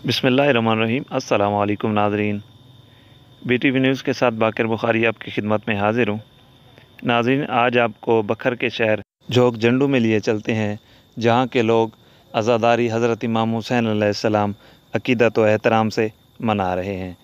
बिस्मिल्लाहिर्रहमानिर्रहीम। अस्सलाम वालेकुम नाज़रीन, BTV न्यूज़ के साथ बाकर बुखारी आपकी खिदमत में हाज़िर हूँ। नाज़रीन, आज आपको बखर के शहर झोंक झंडू में लिए चलते हैं, जहाँ के लोग अज़ादारी हज़रत इमाम हुसैन अलैहिस्सलाम अक़ीदत व एहतराम से मना रहे हैं।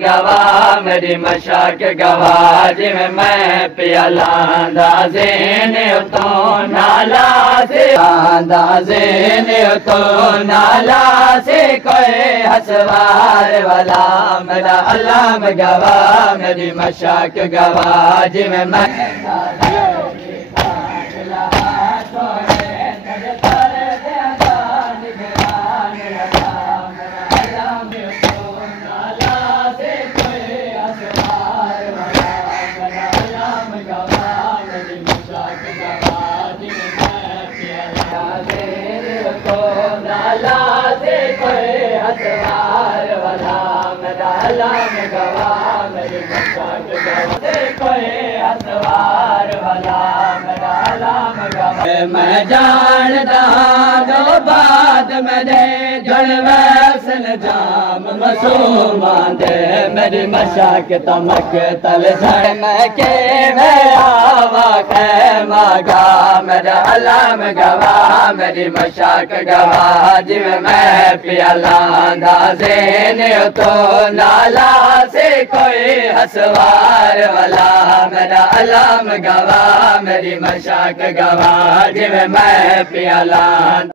गवाह मेरी मशाक गवाह जिमें मैं पियाला दाज़ेन तो नाला से दाज़ेन तो नाला से कोई हसवार वाला मेरा अलाम गवाह मेरी मशाक गवाह जिमें मैं मैं जानदा दो बात मेरे जड़ वैसन जाम मसूमा दे मेरी मशाक तमक तल जाए मैं के आवा खे मागा मेरा अलाम गवाह मेरी मशाक गवाह जिमें मैं पियाला दाज़ेन तो नाला से कोई हसवार वाला मेरा अलाम गवाह मेरी मशाक गवाह जिमें मैं पियाला।